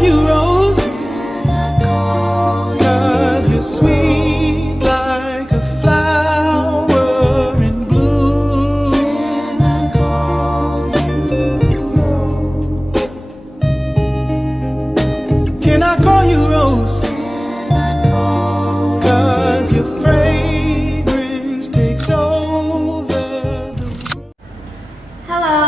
you Rose, 'cause you're sweet like a flower in bloom. Can I call you Rose, 'cause your fragrance takes over the world. Halo,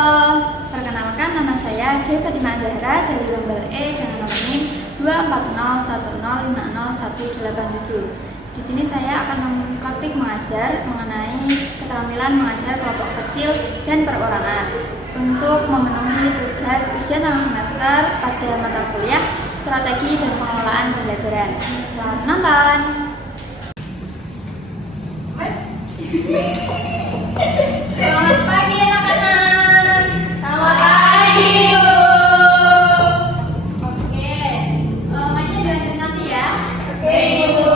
perkenalkan nama saya Dewi Fatima Zahra dari Rombel E dengan nomor NIM 24010501187. Di sini saya akan mempraktik mengajar mengenai keterampilan mengajar kelompok kecil dan perorangan untuk memenuhi tugas ujian tengah semester pada mata kuliah Strategi dan Pengelolaan Pembelajaran. Selamat menonton. Selamat pagi anak-anak. Selamat pagi Bu. Oke, mainnya dilanjut nanti ya. Oke Bu.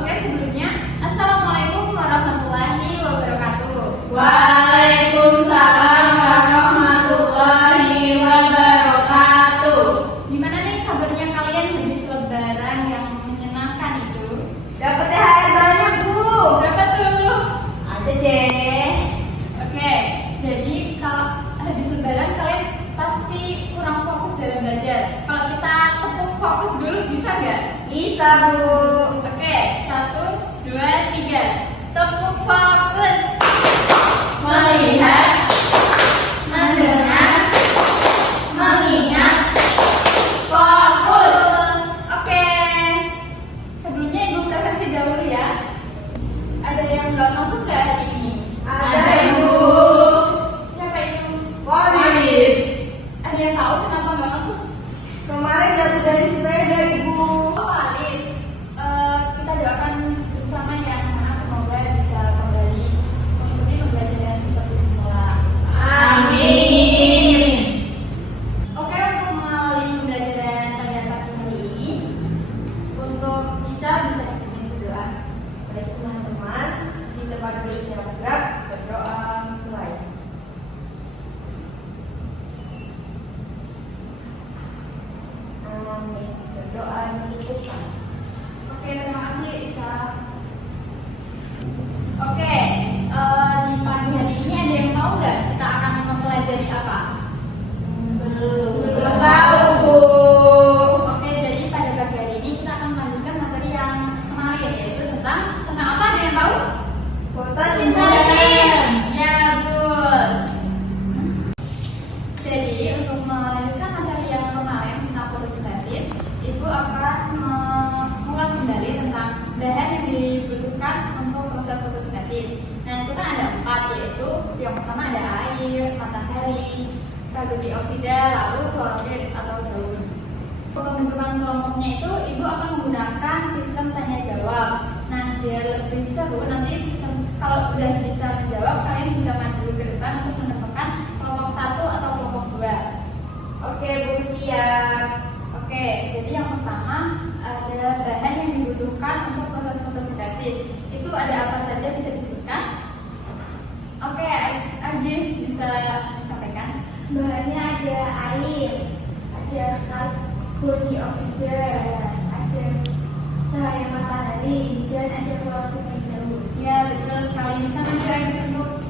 Oke, sebelumnya Assalamualaikum warahmatullahi wabarakatuh. Waalaikumsalam warahmatullahi wabarakatuh. Gimana nih kabarnya kalian habis lebaran yang menyenangkan itu? Dapat THR banyak, Bu. Berapa tuh? Ada deh. Oke, jadi kalau habis lebaran kalian pasti kurang fokus dalam belajar. Kalau kita tepuk fokus dulu bisa nggak? Bisa, Bu. Oke, 1, 2, 3. Tepuk fokus. Melihat, mendengar, mengingat, fokus. Oke. Sebelumnya Ibu presentasi dahulu ya. Ada yang nggak masuk nggak hari ini? Ada, Ibu. Siapa itu? Walid. Ada yang tahu kenapa nggak masuk? Kemarin jatuh dari sepeda, Ibu. Oh, Walid. Kita doakan bersama ya anak-anak, semoga bisa kembali mengikuti pembelajaran seperti semula. Amin. Oke, untuk mengawali pembelajaran pada pagi hari ini, untuk Ica bisa dipimpin berdoa. Baik, teman-teman, di tempat duduk siap gerak, berdoa mulai. Amin. Berdoa dicukupkan. Oke, terima kasih Ica. Oke, di pagi hari ini ada yang tahu nggak kita akan mempelajari apa? Belum tahu, Bu. Oke, jadi pada pagi hari ini kita akan melanjutkan materi yang kemarin, yaitu tentang apa? Ada yang tahu? Fotosintesis. Ya, betul. Jadi untuk melanjutkan materi yang kemarin tentang fotosintesis, Ibu akan mengulas kembali tentang bahan yang dibutuhkan untuk proses fotosintesis. Nah, itu kan ada 4, yaitu yang pertama ada air, matahari, karbon dioksida, lalu klorofil atau daun. Untuk pembentukan kelompoknya itu, Ibu akan menggunakan sistem tanya jawab. Nah, biar lebih seru, nanti sistem kalau udah bisa menjawab, kalian bisa maju ke depan untuk menentukan kelompok 1 atau kelompok 2. Oke, Bu, siap. Oke, jadi yang pertama ada bahan yang dibutuhkan untuk proses fotosintesis. Itu ada apa saja, bisa disebutkan? Oke, Agis bisa disampaikan. Bahannya ada air, ada karbon dioksida, ada cahaya matahari, dan ada klorofil daun. Ya, betul sekali. Bisa maju Agis untuk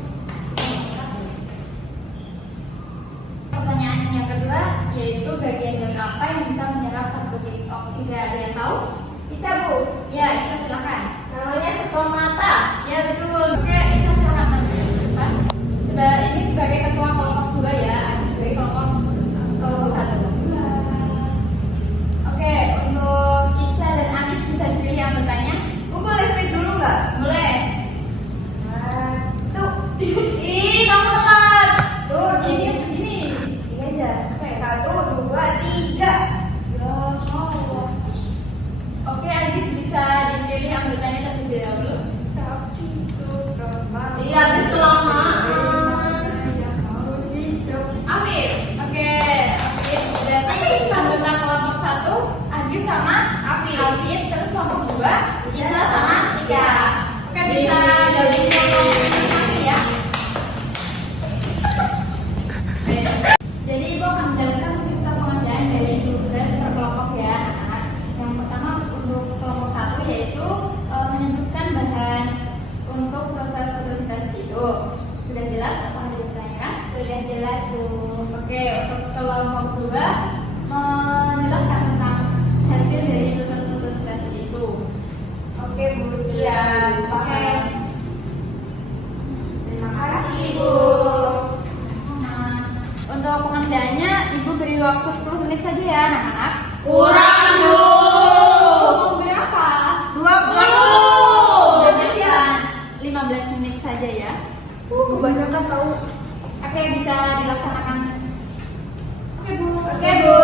pertanyaan yang kedua, yaitu bagian daun apa yang bisa menyerap karbon dioksida. Ada yang tahu? Bisa, Bu. Ya, Ica silakan. Namanya stomata. Ya, betul. Oke, Ica silakan maju ke depan. Ini sebagai ketua kelompok 2 ya, Agis sebagai kelompok 1. Oke, untuk Ica dan Agis bisa dipilih anggotanya. Bu, boleh speak dulu nggak? Boleh. Tuh. Ih, kamu telat. Tuh, Ini gini. Ini aja. 1, 2, 3. Ya Allah. Oke, Agis bisa dipilih anggotanya terlebih dahulu. Iya, habis kelamaan. Amir. Oke, Agis. Berarti anggota kelompok 1 Agis sama Alvin, terus kelompok 2 Ica sama Tika. Oke, bisa dari kelompok ya. Jadi Ibu akan menjalankan sistem pengerjaan dari tugas per kelompok Oke, untuk kelompok 2 menjelaskan tentang hasil dari proses fotosintesis itu. Oke Bu, siap. Oke. Terima kasih Bu. Nah, untuk pengerjaannya Ibu beri waktu 10 menit saja ya anak-anak. Kurang Bu. Mau berapa? 20. Jangan 15 menit saja ya. Kebanyakan tahu. Oke, bisa dilaksanakan. Oke Bu. Oke Bu.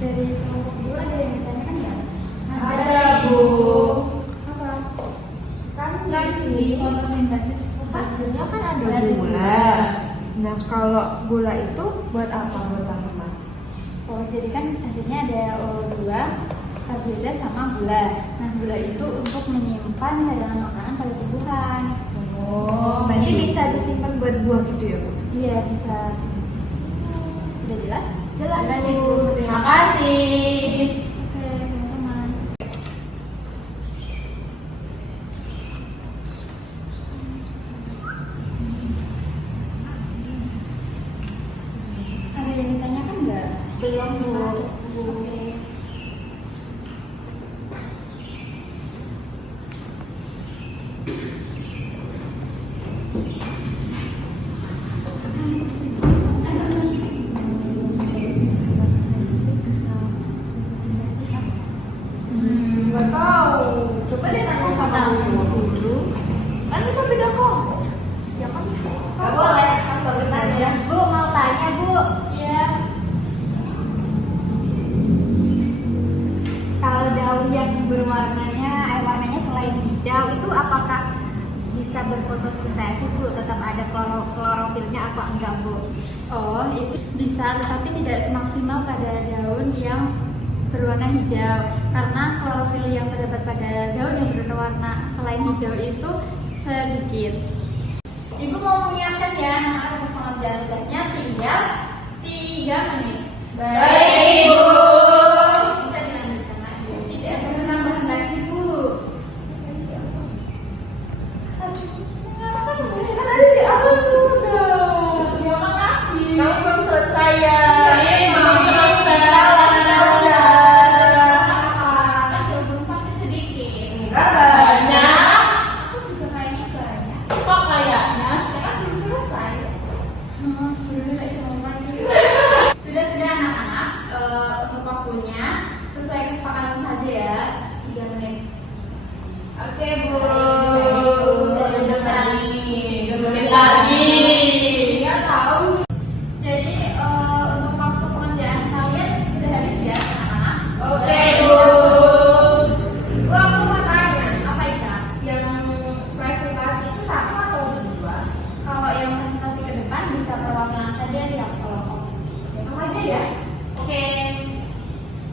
Dari kelompok 2 ada yang ditanyakan nggak? Ada Bu. Apa? Kan Dari fotosintesis. hasilnya kan ada Dari gula. Nah kalau gula itu buat apa buat teman-teman? Oh, jadi kan hasilnya ada O2, karbohidrat sama gula. Nah, gula itu untuk menyimpan cadangan makanan pada tumbuhan. Oh, berarti bisa disimpan buat buah gitu ya Bu? Iya, bisa. Sudah jelas? Jelas Jelas, Bu. Ibu. Terima kasih. Oke, teman-teman. Ada yang ditanyakan nggak? Belum Bu. Oke. Nggak tahu. Coba deh tanya sama Bu dulu. Kan kita beda kelompok. Ya kan? Nggak boleh. Kan nggak bertanya. Bu, mau tanya Bu. Iya. Kalau daun yang warnanya selain hijau itu apakah bisa berfotosintesis Bu? Tetap ada klorofilnya apa enggak Bu? Oh, itu bisa, tetapi tidak semaksimal pada daun yang berwarna hijau, karena klorofil yang terdapat pada daun yang berwarna selain hijau itu sedikit. Ibu mau mengingatkan ya anak-anak untuk pengerjaan tugasnya tinggal 3 menit. Baik Ibu. Bisa dilanjutkan lagi. Tidak ada penambahan lagi Bu. Kan tadi di awal sudah. Diulang lagi. Kamu belum selesai ya. Belum selesai. Kan jawaban pasti sedikit. Enggak banyak. Aku juga kayaknya banyak. Kok kayaknya? Ya kan belum selesai. Sudah anak-anak, untuk waktunya sesuai kesepakatan saja ya, 3 menit. Oke Bu. Lanjut lagi. 3 menit lagi. Iya tahu. Jadi untuk waktu pengerjaan kalian sudah habis ya anak-anak. Oke Bu. Bu aku mau tanya. Apa itu? Yang presentasi itu 1 atau 2? Kalau yang presentasi ke depan bisa perwakilan saja ya kelompok. Yang aja ya. Oke.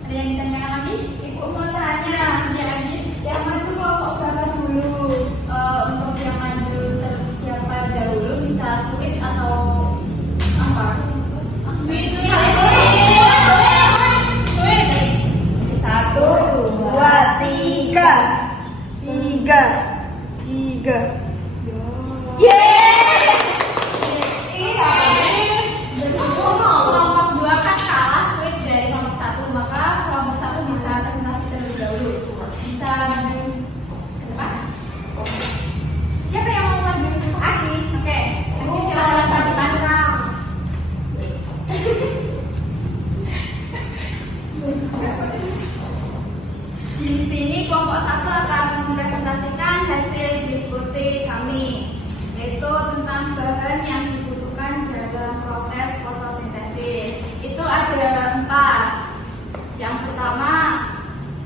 Ada yang ditanyakan lagi? Ibu mau tanya. Iya, Agis. Yang maju kelompok berapa dulu? Untuk yang maju siapa dahulu bisa sweet atau apa? Sweet. 1, 2, 3. 3. Yeay! Iya. Kelompok 2 kan kalah sweet dari kelompok 1, maka kelompok 1 bisa presentasi terlebih dahulu. Bisa maju ke depan. Siapa yang mau maju? Agis. Oke. Agis silakan ke depan. Di sini kelompok 1 akan mempresentasikan hasil diskusi kami, yaitu tentang bahan yang dibutuhkan dalam proses fotosintesis. Itu ada 4. Yang pertama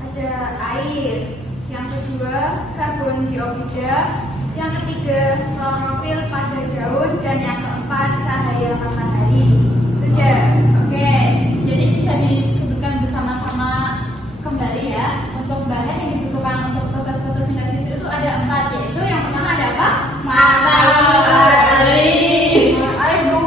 ada air, yang kedua karbon dioksida, yang ketiga klorofil pada daun, dan yang keempat cahaya matahari. Sudah, oke. Jadi bisa disebutkan bersama-sama kembali ya. Untuk bahan yang dibutuhkan untuk proses fotosintesis itu ada 4, yaitu yang pertama ada apa? Matahari. Ayo Bu.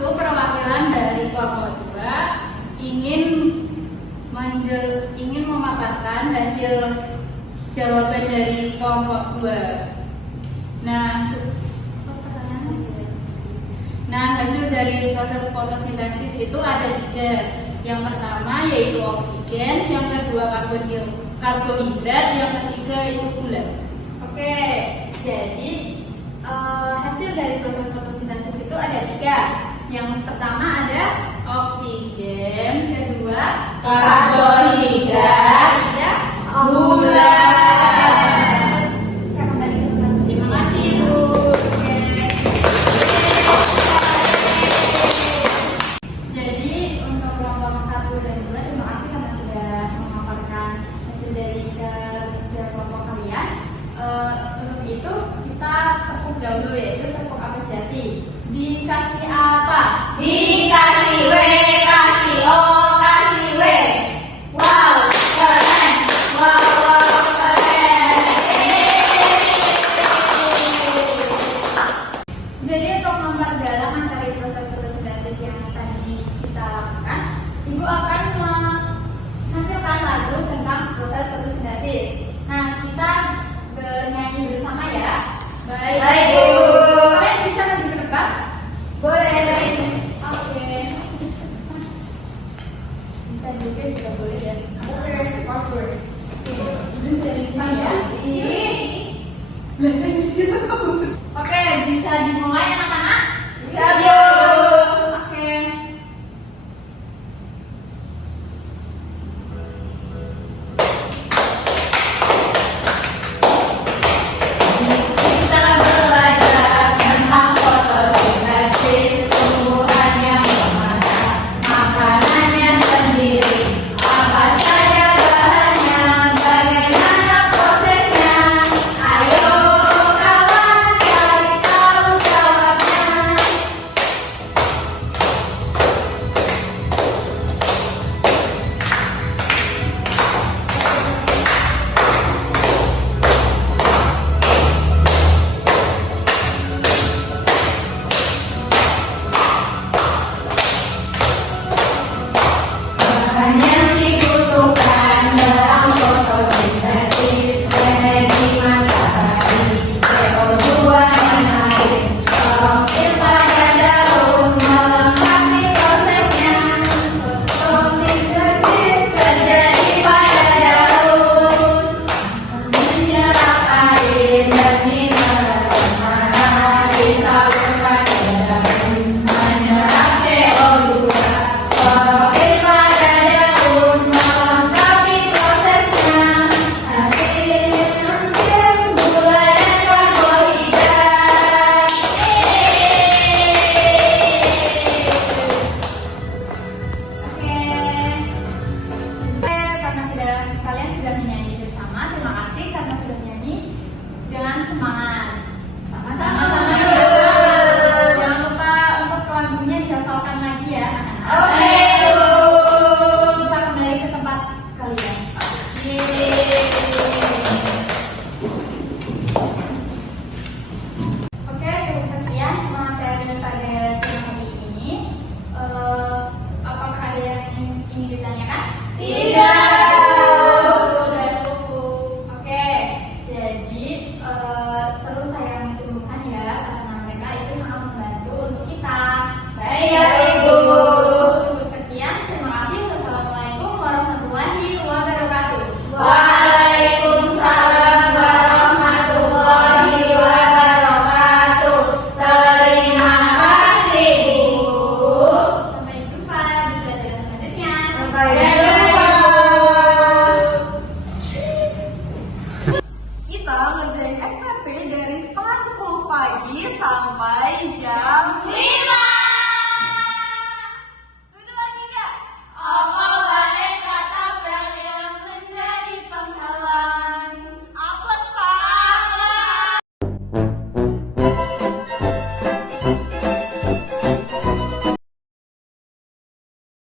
aku perwakilan dari kelompok 2 ingin memaparkan hasil jawaban dari kelompok 2. Nah, hasil dari proses fotosintesis itu ada 3. Yang pertama yaitu oksigen, yang kedua karbohidrat, yang ketiga itu gula. Oke, jadi hasil dari proses fotosintesis itu ada 3. Yang pertama ada oksigen, kedua Karbohidrat, ketiga gula. Saya kembali ke kelas. Terima kasih Ibu. Oke. Jadi untuk kelompok 1 dan 2 terima kasih karena sudah memaparkan hasil dari kerja kelompok kalian. Untuk itu kita tepuk dahulu yaitu tepuk apresiasi. Dikasih apa? Dikasih W, kasih O, kasih W. Wow, keren. Wow, keren. Jadi untuk memperdalam materi proses fotosintesis yang tadi kita lakukan, Ibu akan menghasilkan lagu tentang proses fotosintesis. Nah, kita bernyanyi bersama ya. Baik. Baik, Bu. Kalian bisa maju ke depan? Boleh. Oke. Bisa juga juga boleh ya. Ibu dari sini ya. Oke, bisa dimulai anak-anak? Bisa, Bu. Oke. Kita belajar tentang fotosintesis, tumbuhannya bagaimana, makanannya sendiri, apa saja bahannya, bagaimana prosesnya. Ayo kawan cari tahu jawabnya. Bahan yang dibutuhkan dalam fotosintesis: energi matahari, CO2 dan air, klorofil pada daun melengkapi prosesnya. Fotosintesis terjadi pada daun, menyerap air dan mineral, matahari salurkan ke daun, menyerap CO2. Klorofil pada daun melengkapi prosesnya. Hasil sumber gula dan karbohidrat. Karena kalian sudah menyanyi bersama, terima kasih karena sudah menyanyi dengan semangat.